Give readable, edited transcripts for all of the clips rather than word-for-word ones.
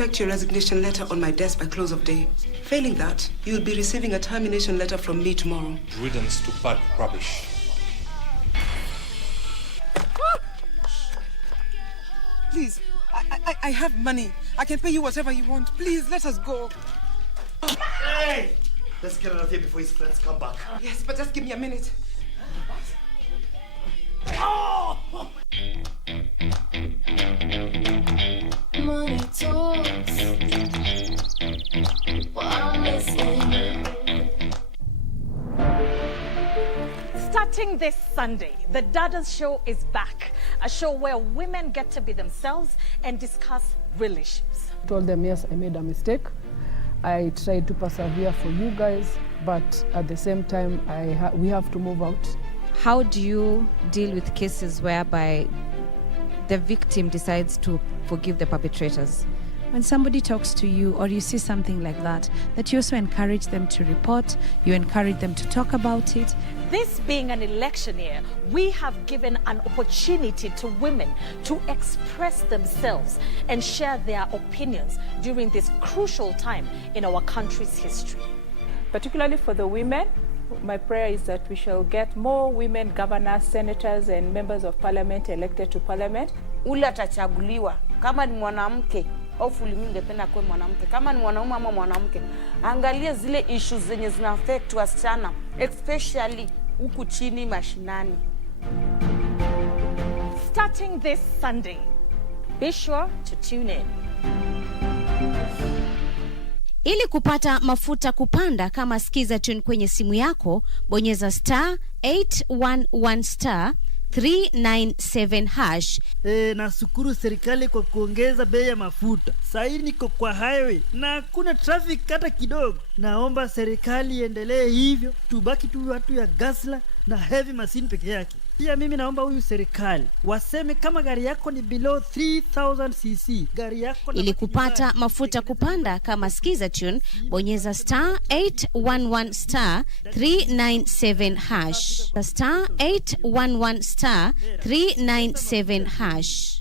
expect your resignation letter on my desk by close of day. Failing that, you will be receiving a termination letter from me tomorrow. Riddance to park rubbish. Please, I have money. I can pay you whatever you want. Please, let us go. Hey! Let's get out of here before his friends come back. Yes, but just give me a minute. Money talks while I'm listening. Starting this Sunday, the Dadas Show is back. A show where women get to be themselves and discuss real issues. I told them, yes, I made a mistake. I tried to persevere for you guys, but at the same time, we have to move out. How do you deal with cases whereby the victim decides to forgive the perpetrators? When somebody talks to you or you see something like that you also encourage them to report, you encourage them to talk about it. This being an election year, we have given an opportunity to women to express themselves and share their opinions during this crucial time in our country's history. Particularly for the women, my prayer is that we shall get more women governors, senators and members of parliament elected to parliament. Ule atachaguliwa kama ni mwanamke, hopefully mimi ningependa kuwe mwanamke. Kama ni mwanaume ama mwanamke, angalia zile issues zenye zina affect wasichana, especially huku chini mashinani. Starting this Sunday, be sure to tune in. Ili kupata mafuta kupanda kama skiza tune kwenye simu yako, bonyeza *811 397 hash. Nashukuru serikali kwa kuongeza bei ya mafuta. Sasa niko kwa highway na hakuna traffic hata kidogo. Naomba serikali iendelee hivyo, tubaki tu watu ya gasla na heavy machine peke yake. Pia mimi naomba huyu serikali waseme kama gari yako ni below 3000 cc, gari yako. Ili kupata mafuta kupanda kama skiza tune, bonyeza *811 397 hash. *811 397 hash.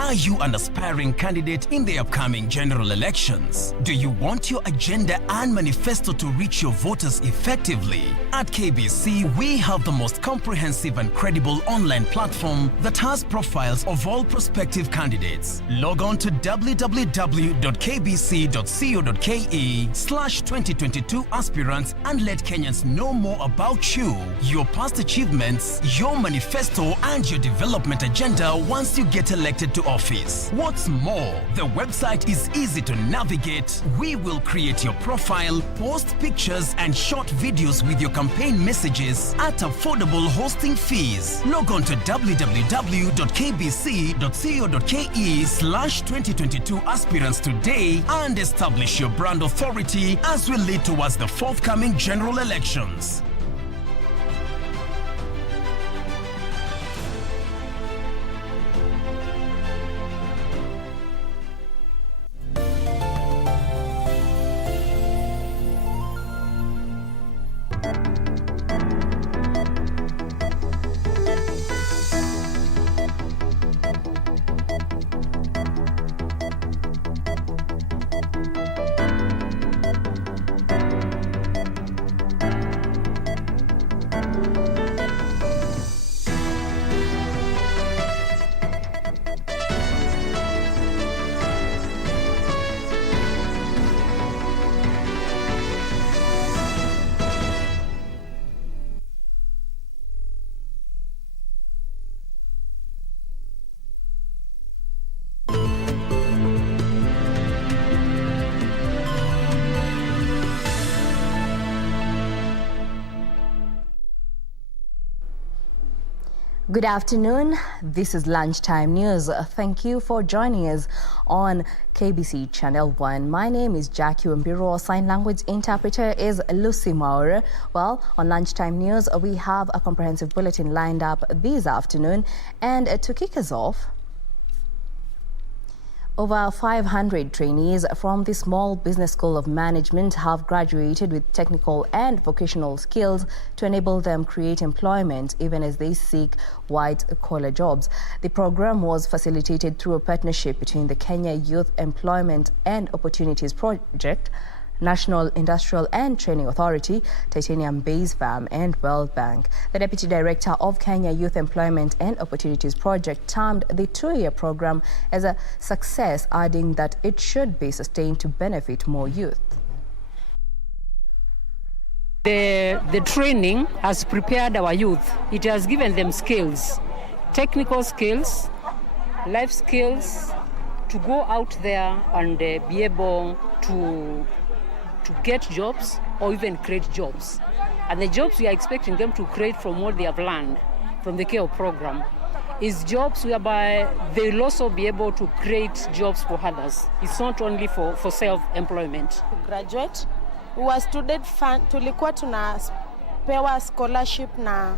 Are you an aspiring candidate in the upcoming general elections? Do you want your agenda and manifesto to reach your voters effectively? At KBC, we have the most comprehensive and credible online platform that has profiles of all prospective candidates. Log on to www.kbc.co.ke/2022 aspirants and let Kenyans know more about you, your past achievements, your manifesto, and your development agenda once you get elected to office. What's more, the website is easy to navigate. We will create your profile, post pictures and short videos with your campaign messages at affordable hosting fees. Log on to www.kbc.co.ke/2022 aspirants today and establish your brand authority as we lead towards the forthcoming general elections. Good afternoon. This is Lunchtime News. Thank you for joining us on KBC Channel 1. My name is Jackie Wambiru. Our sign language interpreter is Lucy Maura. Well, on Lunchtime News, we have a comprehensive bulletin lined up this afternoon. And to kick us off, Over 500 trainees from the Small Business School of Management have graduated with technical and vocational skills to enable them create employment even as they seek white-collar jobs. The program was facilitated through a partnership between the Kenya Youth Employment and Opportunities Project, National Industrial and Training Authority, Titanium Base Farm and World Bank. The Deputy Director of Kenya Youth Employment and Opportunities Project termed the 2-year program as a success, adding that it should be sustained to benefit more youth. The training has prepared our youth. It has given them skills, technical skills, life skills, to go out there and be able to get jobs or even create jobs. And the jobs we are expecting them to create from what they have learned from the KO program is jobs whereby they will also be able to create jobs for others. It's not only for self-employment. Graduate, we were student fund, tulikuwa tunapewa scholarship na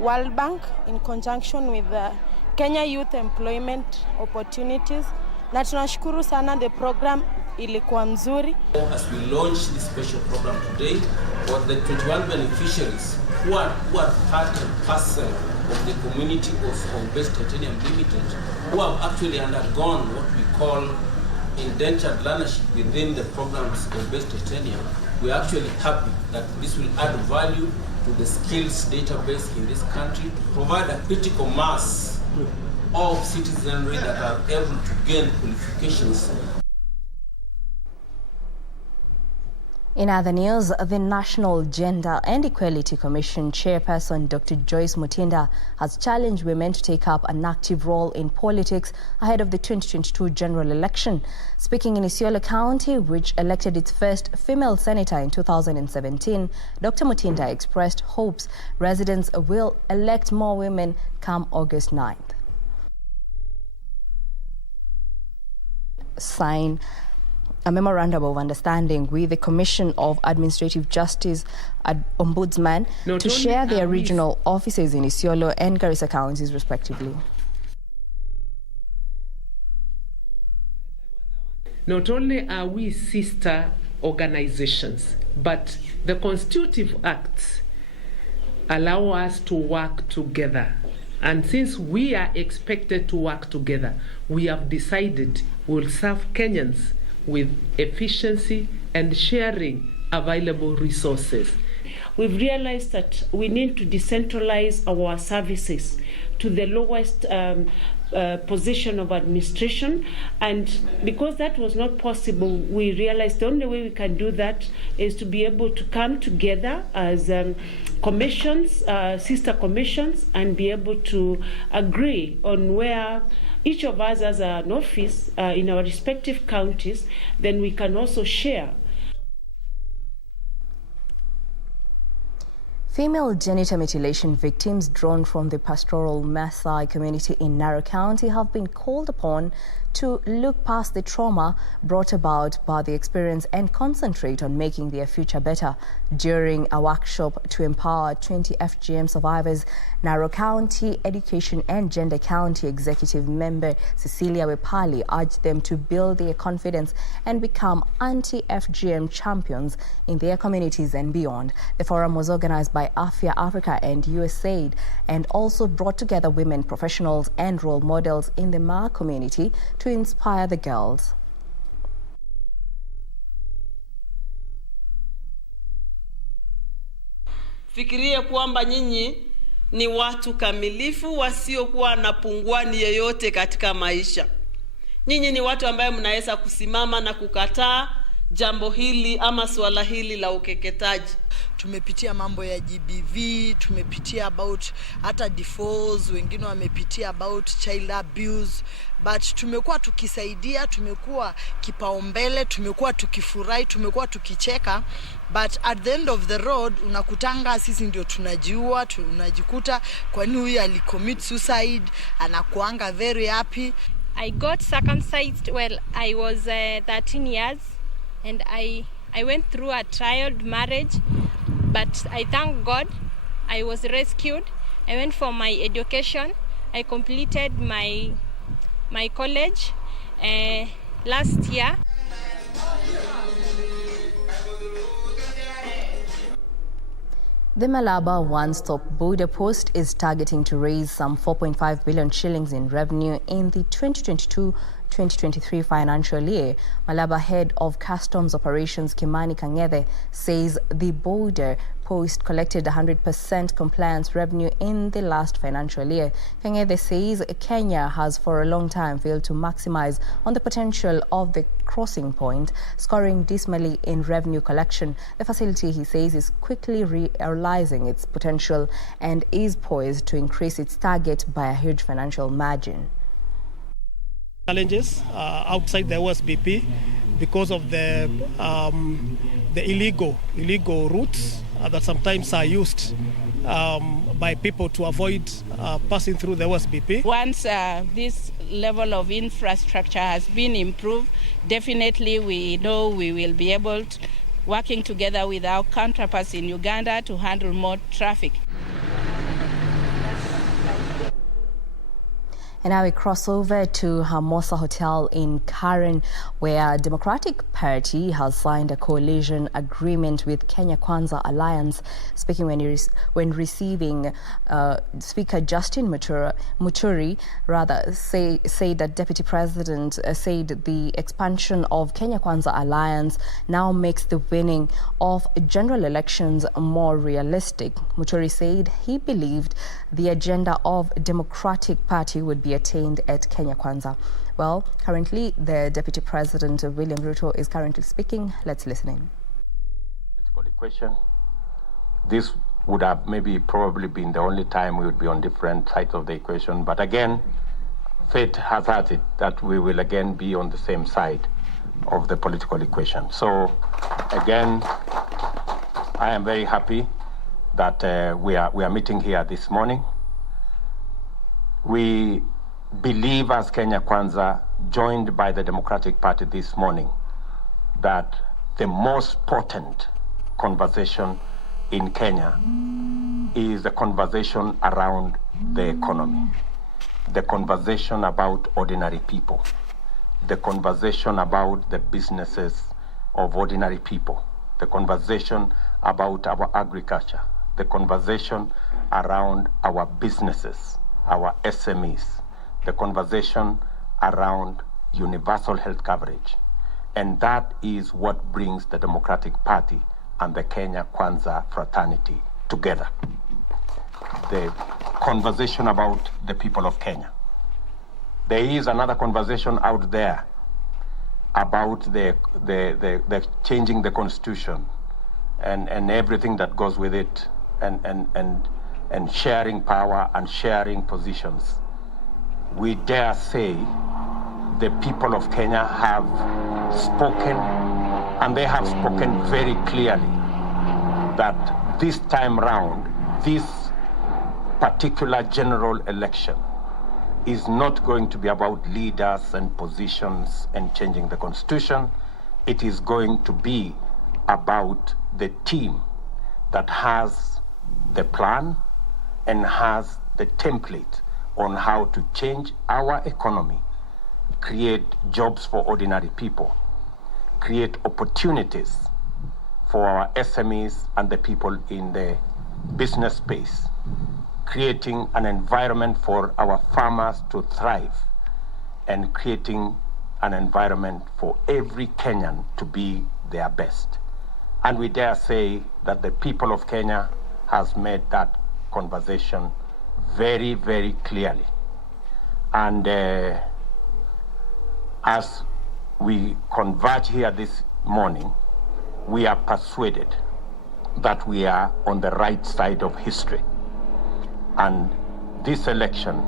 World Bank in conjunction with the Kenya Youth Employment Opportunities. Na tunashukuru sana, the program ilikuwa mzuri. As we launch this special program today, for the 21 beneficiaries who are part and parcel of the community of Base Titanium Limited, who have actually undergone what we call indentured learnership within the programs of Base Titanium, we are actually happy that this will add value to the skills database in this country, provide a critical mass of citizenry that are able to gain qualifications. In other news, the National Gender and Equality Commission chairperson Dr. Joyce Mutinda has challenged women to take up an active role in politics ahead of the 2022 general election. Speaking in Isiolo County, which elected its first female senator in 2017, Dr. Mutinda expressed hopes residents will elect more women come August 9th. Sign a memorandum of understanding with the Commission of Administrative Justice Ombudsman to share their regional offices in Isiolo and Garissa counties respectively. Not only are we sister organizations, but the constitutive acts allow us to work together. And since we are expected to work together, we have decided we'll serve Kenyans with efficiency and sharing available resources. We've realized that we need to decentralize our services to the lowest position of administration, and because that was not possible, we realized the only way we can do that is to be able to come together as commissions, sister commissions, and be able to agree on where each of us has an office in our respective counties. Then we can also share. Female genital mutilation victims drawn from the pastoral Maasai community in Narok County have been called upon to look past the trauma brought about by the experience and concentrate on making their future better. During a workshop to empower 20 FGM survivors, Narok County Education and Gender County Executive Member Cecilia Wepali urged them to build their confidence and become anti-FGM champions in their communities and beyond. The forum was organized by AFIA Africa and USAID and also brought together women professionals and role models in the Maa community to inspire the girls. Fikirie kwamba nyinyi ni watu kamilifu wasiokuwa na punguani yoyote katika maisha. Nyinyi ni watu ambaye mnaweza kusimama na kukataa jambo hili ama swala hili la ukeketaji. Tumepitia mambo ya GBV, tumepitia about hata divorce, wengine wamepitia about child abuse, but tumekuwa tukisaidia, tumekuwa kipaumbele, tumekuwa tukifurahi, tumekuwa tukicheka, but at the end of the road unakutanga sisi ndio tunajiua, tunajikuta kwa nini huyu alicommit suicide, anakuanga very happy. I got circumcised when I was 13 years, and I went through a trial marriage, but I thank God I was rescued. I went for my education. I completed my college. last year. The Malaba One-Stop Border Post is targeting to raise some 4.5 billion shillings in revenue in the 2022-2023 financial year. Malaba head of Customs Operations Kimani Kang'ethe says the border post collected 100% compliance revenue in the last financial year. Kang'ethe says Kenya has for a long time failed to maximize on the potential of the crossing point, scoring dismally in revenue collection. The facility, he says, is quickly realizing its potential and is poised to increase its target by a huge financial margin. Challenges outside the OSBP because of the illegal routes that sometimes are used by people to avoid passing through the OSBP. Once this level of infrastructure has been improved, definitely we know we will be able to, working together with our counterparts in Uganda, to handle more traffic. And now we cross over to Hermosa Hotel in Karen, where Democratic Party has signed a coalition agreement with Kenya Kwanza Alliance. Speaking when receiving Speaker Justin Muturi said that Deputy President said the expansion of Kenya Kwanza Alliance now makes the winning of general elections more realistic. Muturi said he believed the agenda of Democratic Party would be attained at Kenya Kwanza. Well, currently the Deputy President William Ruto is currently speaking. Let's listen in. Political equation. This would have probably been the only time we would be on different sides of the equation. But again, fate has had it that we will again be on the same side of the political equation. So again, I am very happy that we are meeting here this morning. We believe as Kenya Kwanza, joined by the Democratic Party this morning, that the most potent conversation in Kenya is the conversation around the economy, the conversation about ordinary people, the conversation about the businesses of ordinary people, the conversation about our agriculture, the conversation around our businesses, our SMEs, the conversation around universal health coverage. And that is what brings the Democratic Party and the Kenya Kwanza fraternity together. The conversation about the people of Kenya. There is another conversation out there about the changing the constitution and everything that goes with it, and sharing power and sharing positions. We dare say the people of Kenya have spoken, and they have spoken very clearly, that this time round, this particular general election is not going to be about leaders and positions and changing the constitution. It is going to be about the team that has the plan and has the template on how to change our economy, create jobs for ordinary people, create opportunities for our SMEs and the people in the business space, creating an environment for our farmers to thrive, and creating an environment for every Kenyan to be their best. And we dare say that the people of Kenya has made that conversation very, very clearly. And as we converge here this morning, we are persuaded that we are on the right side of history. And this election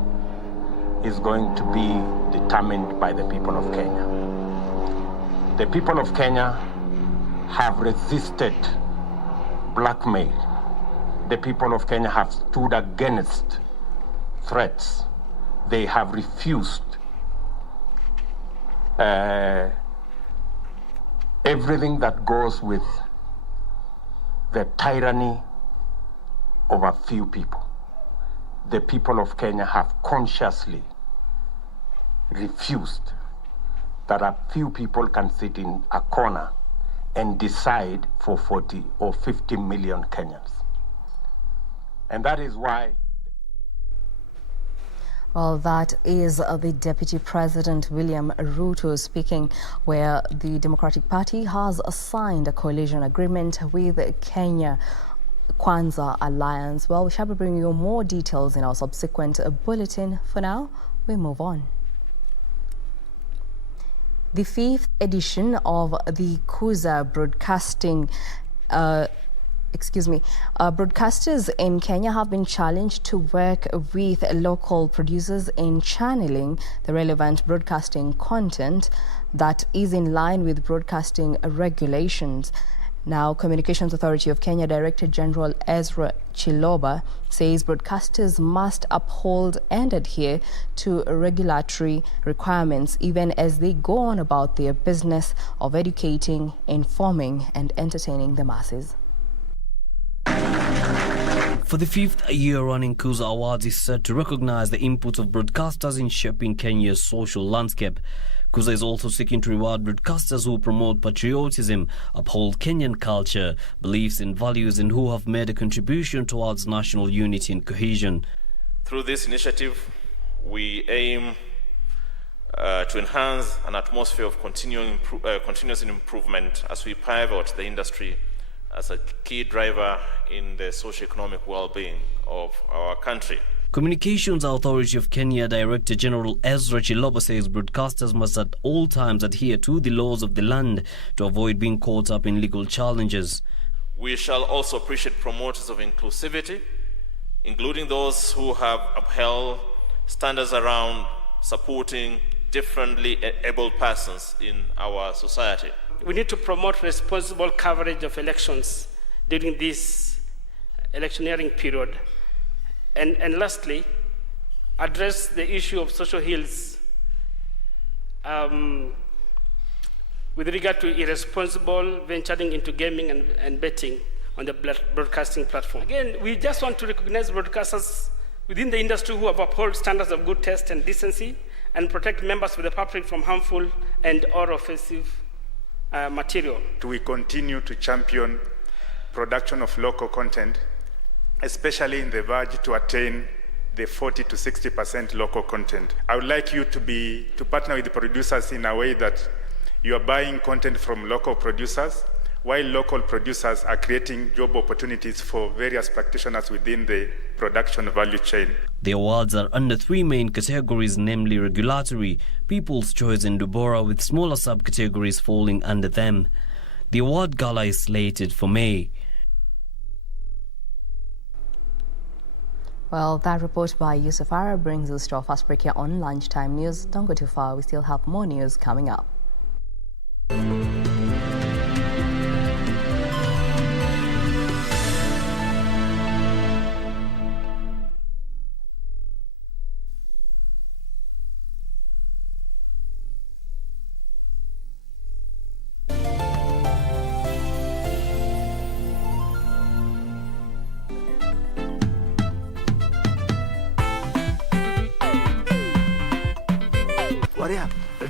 is going to be determined by the people of Kenya. The people of Kenya have resisted blackmail. The people of Kenya have stood against threats. They have refused everything that goes with the tyranny of a few people. The people of Kenya have consciously refused that a few people can sit in a corner and decide for 40 or 50 million Kenyans. And that is why... Well, that is the Deputy President William Ruto speaking, where the Democratic Party has signed a coalition agreement with Kenya Kwanza Alliance. Well, we shall be bringing you more details in our subsequent bulletin. For now, we move on. The 5th edition of the Kwanza broadcasters in Kenya have been challenged to work with local producers in channeling the relevant broadcasting content that is in line with broadcasting regulations. Now, Communications Authority of Kenya Director General Ezra Chiloba says broadcasters must uphold and adhere to regulatory requirements even as they go on about their business of educating, informing and entertaining the masses. For the 5th year running, Kwanza Awards is set to recognize the input of broadcasters in shaping Kenya's social landscape. Kwanza is also seeking to reward broadcasters who promote patriotism, uphold Kenyan culture, beliefs and values, and who have made a contribution towards national unity and cohesion. Through this initiative, we aim to enhance an atmosphere of continuous improvement as we pivot the industry as a key driver in the socio-economic well-being of our country. Communications Authority of Kenya Director General Ezra Chiloba says broadcasters must at all times adhere to the laws of the land to avoid being caught up in legal challenges. We shall also appreciate promoters of inclusivity, including those who have upheld standards around supporting differently abled persons in our society. We need to promote responsible coverage of elections during this electioneering period. And lastly, address the issue of social ills with regard to irresponsible venturing into gaming and betting on the broadcasting platform. Again, we just want to recognize broadcasters within the industry who have upheld standards of good taste and decency and protect members of the public from harmful and or offensive material. We continue to champion production of local content, especially in the verge to attain the 40 to 60% local content. I would like you to partner with the producers in a way that you are buying content from local producers, while local producers are creating job opportunities for various practitioners within the production value chain. The awards are under 3 main categories, namely regulatory, People's Choice and Dubora, with smaller subcategories falling under them. The award gala is slated for May. Well, that report by Yusuf Ara brings us to our first break here on Lunchtime News. Don't go too far, we still have more news coming up.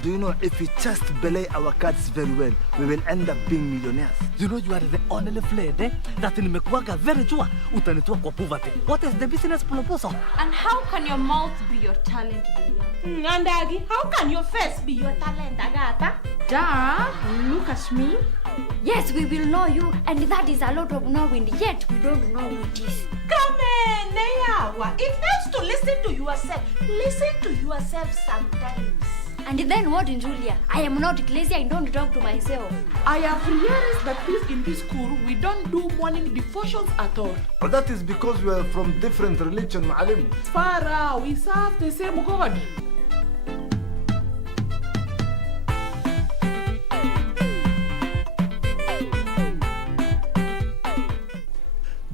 Do you know if we just belay our cards very well, we will end up being millionaires? You know you are the only fled that nimekuwaga very sure utanitoa kwa poverty. What is the business proposal? And how can your mouth be your talent, Ngandagi? How can your face be your talent, Agatha? Duh, look at me. Yes, we will know you, and that is a lot of knowing, yet we don't know who it is. Come in, Neyawa. It helps to listen to yourself. Listen to yourself sometimes. And then what in Julia? I am not lazy, I don't talk to myself. I have realized that in this school, we don't do morning devotions at all. Well, that is because we are from different religion, Ma'alim. Farah, we serve the same God.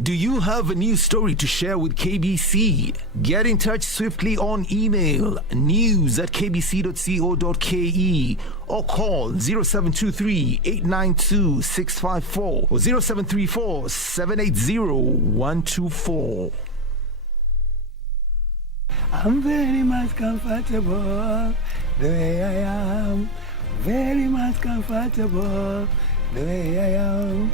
Do you have a news story to share with KBC? Get in touch swiftly on email news@kbc.co.ke or call 0723-892-654 or 0734-780-124. I'm very much comfortable the way I am. very much comfortable the way I am.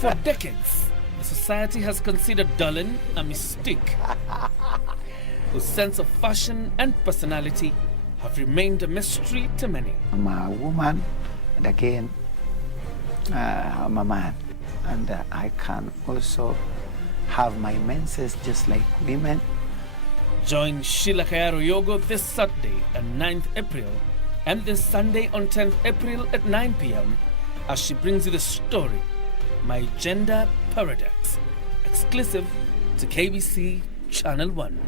For decades, the society has considered Darlene a mystique, whose sense of fashion and personality have remained a mystery to many. I'm a woman, and again, I'm a man, and I can also have my menses just like women. Join Sheila Kayaro Yogo this Saturday on 9th April and this Sunday on 10th April at 9 p.m. as she brings you the story, My Gender Paradox, exclusive to KBC Channel 1.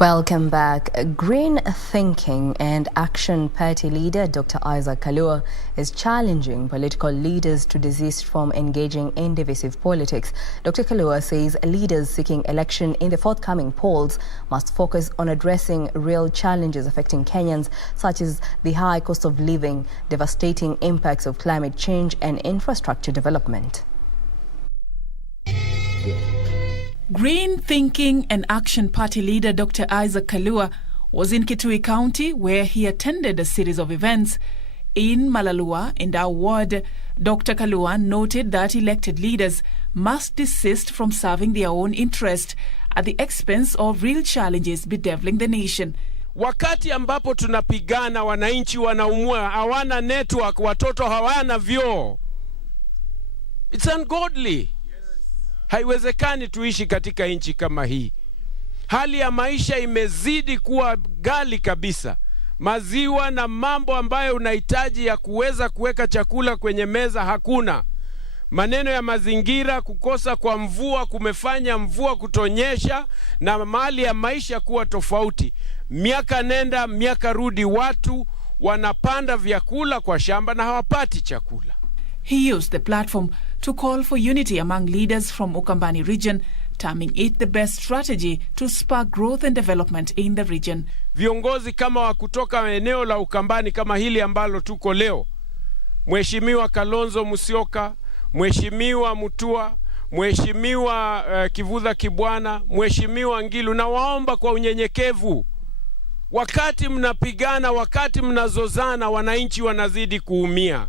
Welcome back. Green Thinking and Action Party leader Dr. Isaac Kalua is challenging political leaders to desist from engaging in divisive politics. Dr. Kalua says leaders seeking election in the forthcoming polls must focus on addressing real challenges affecting Kenyans, such as the high cost of living, devastating impacts of climate change, and infrastructure development. Green Thinking and Action Party leader Dr. Isaac Kalua was in Kitui County, where he attended a series of events. In Malalua, in our ward, Dr. Kalua noted that elected leaders must desist from serving their own interest at the expense of real challenges bedeviling the nation. Wakati ambapo tunapigana, wananchi wanaumwa, hawana network, watoto hawana vyoo. It's ungodly. Haiwezekani tuishi katika nchi kama hii. Hali ya maisha imezidi kuwa ghali kabisa. Maziwa na mambo ambayo unahitaji ya kuweza kuweka chakula kwenye meza hakuna. Maneno ya mazingira, kukosa kwa mvua kumefanya mvua kutonyesha na mali ya maisha kuwa tofauti. Miaka nenda miaka rudi, watu wanapanda vyakula kwa shamba na hawapati chakula. He used the platform to call for unity among leaders from Ukambani region, terming it the best strategy to spark growth and development in the region. Viongozi kama wa kutoka eneo la Ukambani kama hili ambalo tuko leo, Mheshimiwa Kalonzo Musyoka, Mheshimiwa Mutua, Mheshimiwa Kivutha Kibwana, Mheshimiwa Ngilu, na waomba kwa unyenyekevu, wakati mnapigana, wakati mnazozana, wananchi wanazidi kuumia.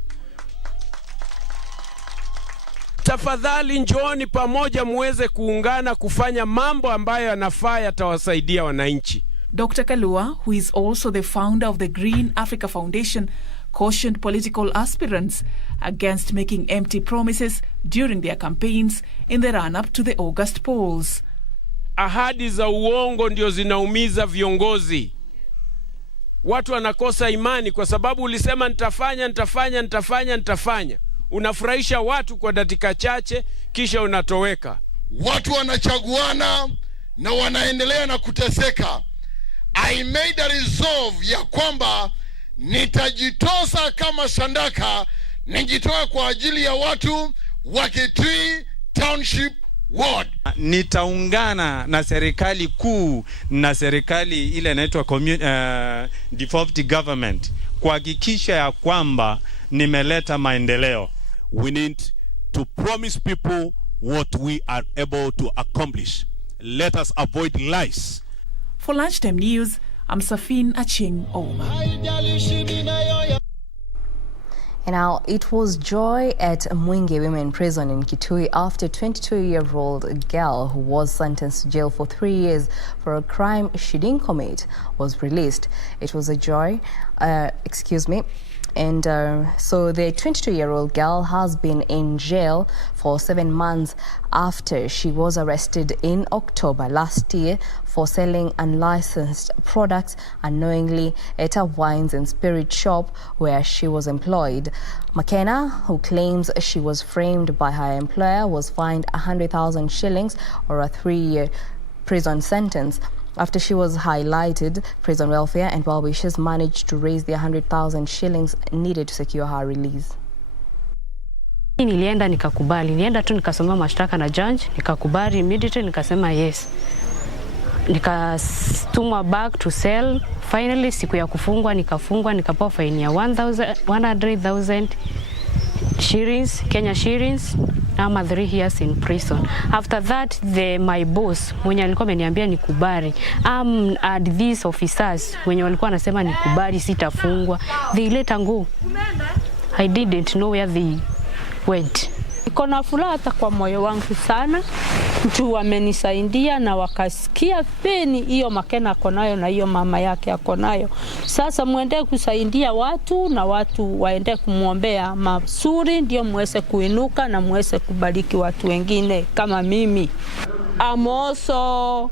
Tafadhali njooni pamoja muweze kuungana kufanya mambo ambayo yanafaa yatawasaidia wananchi. Dr. Kalua, who is also the founder of the Green Africa Foundation, cautioned political aspirants against making empty promises during their campaigns in the run-up to the August polls. Ahadi za uongo ndio zinaumiza viongozi. Watu wanakosa imani kwa sababu ulisema nitafanya. Unafurahisha watu kwa dakika chache kisha unatoweka. Watu wanachaguana na wanaendelea na kuteseka. I made a resolve ya kwamba nitajitosa kama Sandaka, nijitoe kwa ajili ya watu wa Kitui Township Ward. Nitaungana na serikali kuu na serikali ile inaitwa devolved government kuhakikisha ya kwamba nimeleta maendeleo. We need to promise people what we are able to accomplish. Let us avoid lies. For Lunchtime News, I'm Safin Aching Oma. And now, it was joy at Mwingi Women Prison in Kitui after a 22-year-old girl who was sentenced to jail for 3 years for a crime she didn't commit was released. It was a joy, And so the 22-year-old girl has been in jail for 7 months after she was arrested in October last year for selling unlicensed products unknowingly at a wines and spirit shop where she was employed. McKenna, who claims she was framed by her employer, was fined 100,000 shillings or a 3-year prison sentence. After she was highlighted, Prison Welfare and well-wishers managed to raise the 100,000 shillings needed to secure her release. Nilienda nikakubali. Nilienda tu nikasoma mashtaka na judge, nikakubali immediately, nikasema yes. Nikatumwa back to cell. Finally siku ya kufungwa nikafungwa, nikapewa fine ya 100,000 shillings, Kenya shillings. I'm 3 years in prison. After that, my boss, mwenye alikuwa ameniambia nikubali, at these officers, mwenye walikuwa anasema nikubali sitafungwa, they let go. I didn't know where they went. Niko na furaha hata kwa moyo wangu sana. Mtu wamenisaidia na wakasikia peni hiyo Makena akonayo na hiyo mama yake akonayo. Sasa muende kusaidia watu na watu waende kumuombea mazuri ndio muweze kuinuka na muweze kubariki watu wengine kama mimi. I'm also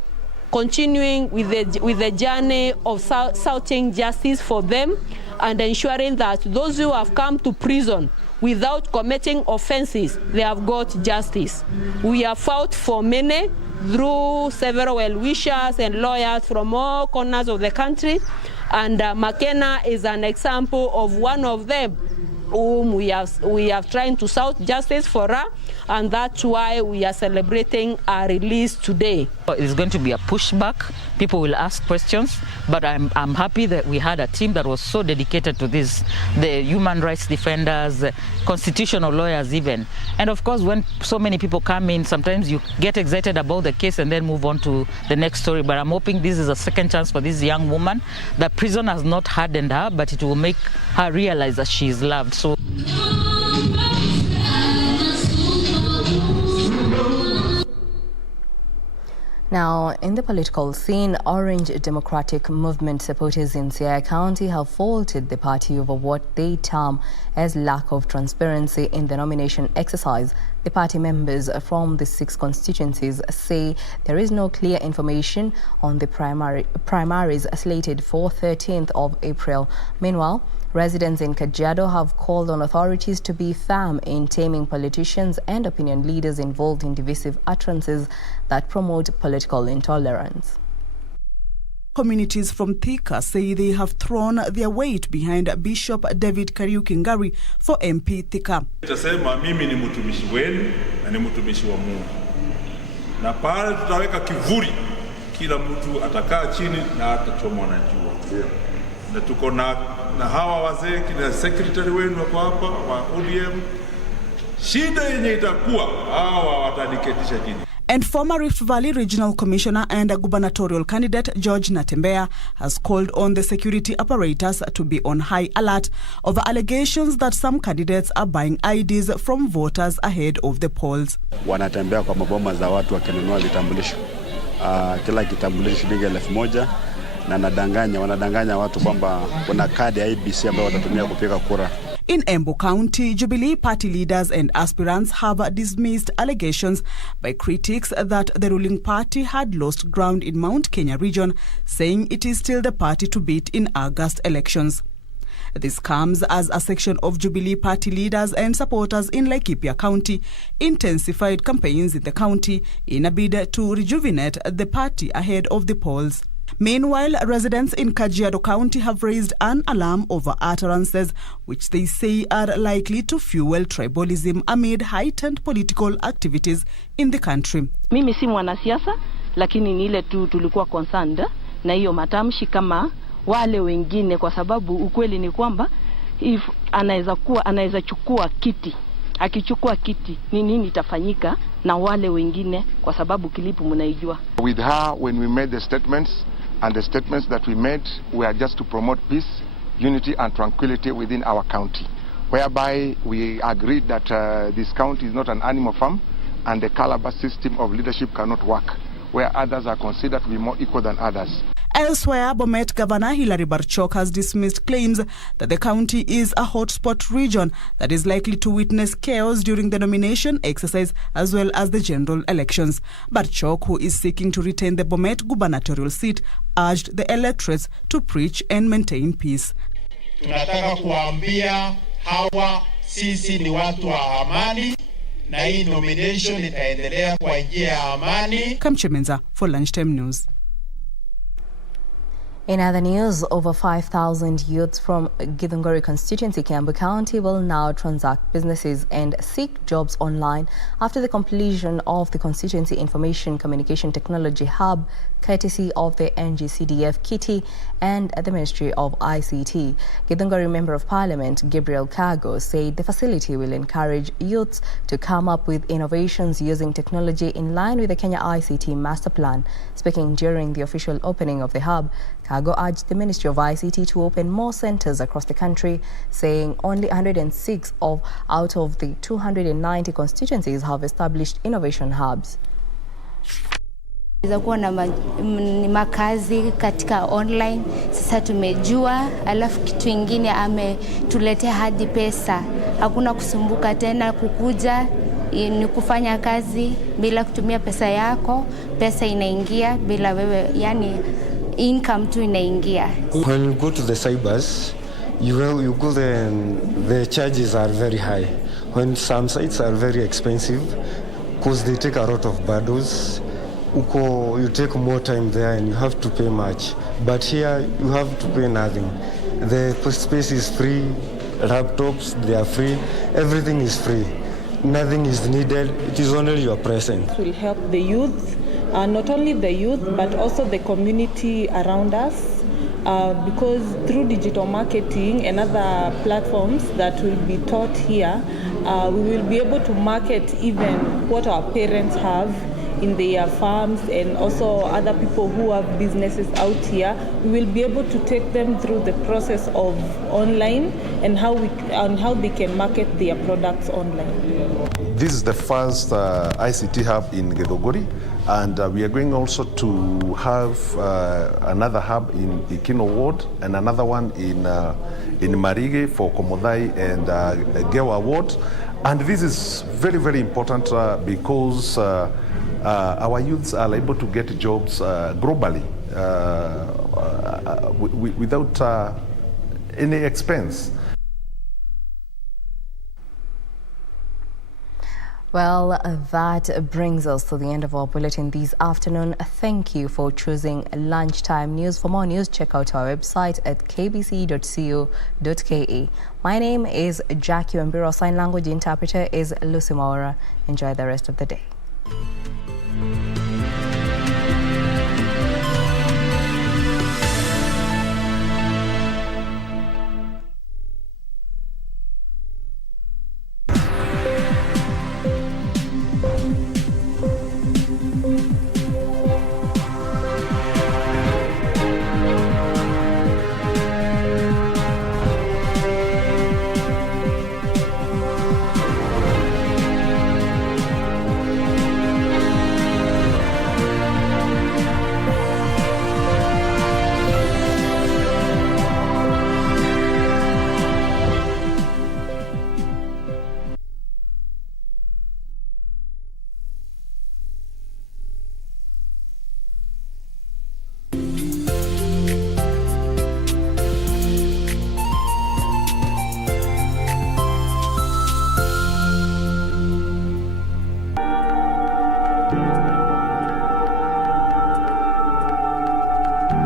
continuing with the journey of shouting justice for them and ensuring that those who have come to prison without committing offenses, they have got justice. We have fought for many through several well-wishers and lawyers from all corners of the country, and Makena is an example of one of them whom we have trying to shout justice for her, and that's why we are celebrating our release today. It's going to be a pushback. People will ask questions, but I'm happy that we had a team that was so dedicated to this, the human rights defenders, constitutional lawyers even. And of course, when so many people come in, sometimes you get excited about the case and then move on to the next story. But I'm hoping this is a second chance for this young woman. The prison has not hardened her, but it will make her realize that she is loved. So. Now, in the political scene, Orange Democratic Movement supporters in Siaya County have faulted the party over what they term as lack of transparency in the nomination exercise. The party members from the 6 constituencies say there is no clear information on the primaries slated for 13th of April. Meanwhile, residents in Kajiado have called on authorities to be firm in taming politicians and opinion leaders involved in divisive utterances that promote political intolerance. Communities from Thika say they have thrown their weight behind Bishop David Kariuki Ngari for MP Thika. Tutasema mimi ni mtumishi wenu na ni mtumishi wa Mungu. Na pale tutaweka kivuli, kila mtu atakaa chini na atachomwa na jua. Na tuko na hawa wazee kina secretary wenu wako hapa wa ODM. Shida yenye itakuwa hawa watadiketisha chini. And former Rift Valley Regional Commissioner and gubernatorial candidate George Natembea has called on the security apparatus to be on high alert over allegations that some candidates are buying IDs from voters ahead of the polls. Wanatembea kwa maboma za watu wakinunua vitambulisho. Kila kitambulisho shilingi 1,000 na wanadanganya watu kwamba kuna kadi ya IBC ambayo watatumia kupiga kura. In Embu County, Jubilee party leaders and aspirants have dismissed allegations by critics that the ruling party had lost ground in Mount Kenya region, saying it is still the party to beat in August elections. This comes as a section of Jubilee party leaders and supporters in Laikipia County intensified campaigns in the county in a bid to rejuvenate the party ahead of the polls. Meanwhile, residents in Kajiado County have raised an alarm over utterances which they say are likely to fuel tribalism amid heightened political activities in the country. Mimi si mwanasiasa, lakini ni ile tu tulikuwa concerned na hiyo matamshi kama wale wengine, kwa sababu ukweli ni kwamba if anaweza chukua kiti, akichukua kiti ni nini itafanyika na wale wengine, kwa sababu kilipu mnaijua. With her, when we made the statements, and the statements that we made were just to promote peace, unity and tranquility within our county, whereby we agreed that this county is not an animal farm and the calabash system of leadership cannot work, where others are considered to be more equal than others. Elsewhere, Bomet Governor Hilary Barchok has dismissed claims that the county is a hotspot region that is likely to witness chaos during the nomination exercise as well as the general elections. Barchok, who is seeking to retain the Bomet gubernatorial seat, urged the electorates to preach and maintain peace. Tunataka kuambia hawa sisi ni watu wa amani na hii nomination itaendelea kwa njia ya amani. Kamchemenza for Lunchtime News. In other news, over 5,000 youths from Githunguri constituency, Kiambu County, will now transact businesses and seek jobs online after the completion of the Constituency Information Communication Technology Hub, courtesy of the NGCDF Kitty and the Ministry of ICT. Githunguri Member of Parliament Gabriel Kago said the facility will encourage youths to come up with innovations using technology in line with the Kenya ICT Master Plan. Speaking during the official opening of the hub, Kago urged the Ministry of ICT to open more centers across the country, saying only 106 out of the 290 constituencies have established innovation hubs. Kuwa na makazi katika online, sasa tumejua, alafu kitu ingine ametuletea hadi pesa. Hakuna kusumbuka tena kukuja ni kufanya kazi bila kutumia pesa yako, pesa inaingia bila wewe, yani income tu inaingia. When you go to the cybers, you go there and the charges are very high. When some sites are very expensive because they take a lot of bundles. You take more time there and you have to pay much. But here you have to pay nothing. The space is free, laptops, they are free, everything is free. Nothing is needed, it is only your presence. It will help the youth, not only the youth but also the community around us, because through digital marketing and other platforms that will be taught here, we will be able to market even what our parents have in their farms and also other people who have businesses out here. We will be able to take them through the process of online and how they can market their products online. This is the first ICT hub in Githunguri, and we are going also to have another hub in Ikino Ward and another one in Marige for Komodhai and Gewa Ward. And this is very, very important because our youths are able to get jobs globally without any expense. Well, that brings us to the end of our bulletin this afternoon. Thank you for choosing Lunchtime News. For more news, check out our website at kbc.co.ke. My name is Jackie Wambiru. Sign language interpreter is Lucy Maura. Enjoy the rest of the day.